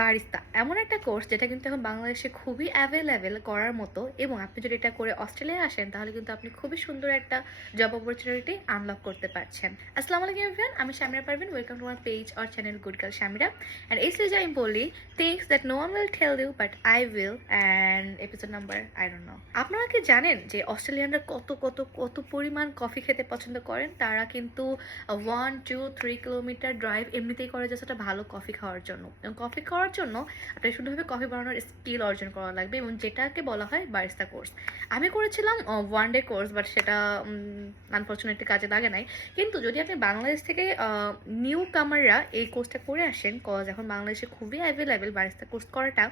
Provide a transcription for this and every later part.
Barista এমন একটা course যেটা কিন্তু এখন বাংলাদেশে খুবই অ্যাভেলেবেল করার মতো, এবং আপনি যদি এটা করে অস্ট্রেলিয়ায় আসেন তাহলে কিন্তু আপনি খুবই সুন্দর একটা জব অপরচুনিটি আনলক করতে পারছেন। আসসালামু আলাইকুম এভরিওয়ান, আমি Shamira Parvin. Welcome to my page or channel good girl Shamira. And এই সিরিজে আমি বলি things that no one will tell you but I will, and episode number I don't know. আপনারা কি জানেন যে অস্ট্রেলিয়ানরা কত কত কত পরিমাণ কফি খেতে পছন্দ করেন? তারা কিন্তু 1 2 3 কিলোমিটার ড্রাইভ এমনিতেই করে জাস্ট একটা ভালো কফি খাওয়ার জন্য। এবং কফি খাওয়ার জন্য আপনার সুন্দরভাবে কফি বানানোর স্কিল অর্জন করা লাগবে, এবং যেটাকে বলা হয় বারিস্তা কোর্স। আমি করেছিলাম 1 ডে কোর্স, বাট সেটা আনফর্চুনেটলি কাজে লাগে নাই। কিন্তু যদি আপনি বাংলাদেশ থেকে নিউ কামাররা এই কোর্সটা করে আসেন, কজ এখন বাংলাদেশে খুবই অ্যাভেলেবেল বারিস্তা কোর্স করাটা,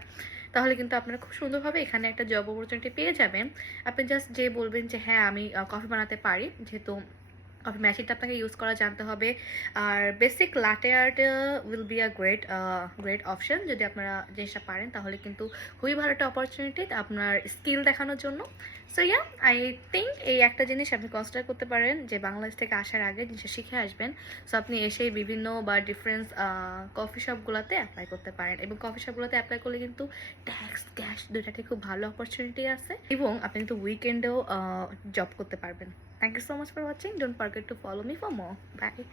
তাহলে কিন্তু আপনারা খুব সুন্দরভাবে এখানে একটা জব অপরচুনিটি পেয়ে যাবেন। আপনি জাস্ট যে বলবেন যে হ্যাঁ আমি কফি বানাতে পারি, যেহেতু কফি মেশিনটা আপনাকে ইউজ করা জানতে হবে। আর basic latte art will be a great option. যদি আপনারা জিনিসটা পারেন তাহলে কিন্তু খুবই ভালো একটা অপরচুনিটি আপনার স্কিল দেখানোর জন্য। সো ইয়া, আই থিঙ্ক এই একটা জিনিস আপনি কনসিডার করতে পারেন যে বাংলাদেশ থেকে আসার আগে জিনিসটা শিখে আসবেন। সো আপনি এসে বিভিন্ন বা ডিফারেন্ট কফি শপগুলোতে অ্যাপ্লাই করতে পারেন, এবং কফি শপগুলোতে অ্যাপ্লাই করলে কিন্তু ট্যাক্স ক্যাশ দুইটাতে খুব ভালো অপরচুনিটি আছে, এবং আপনি কিন্তু উইকেন্ডেও জব করতে পারবেন। Thank you so much for watching. Don't forget to follow me for more. Bye.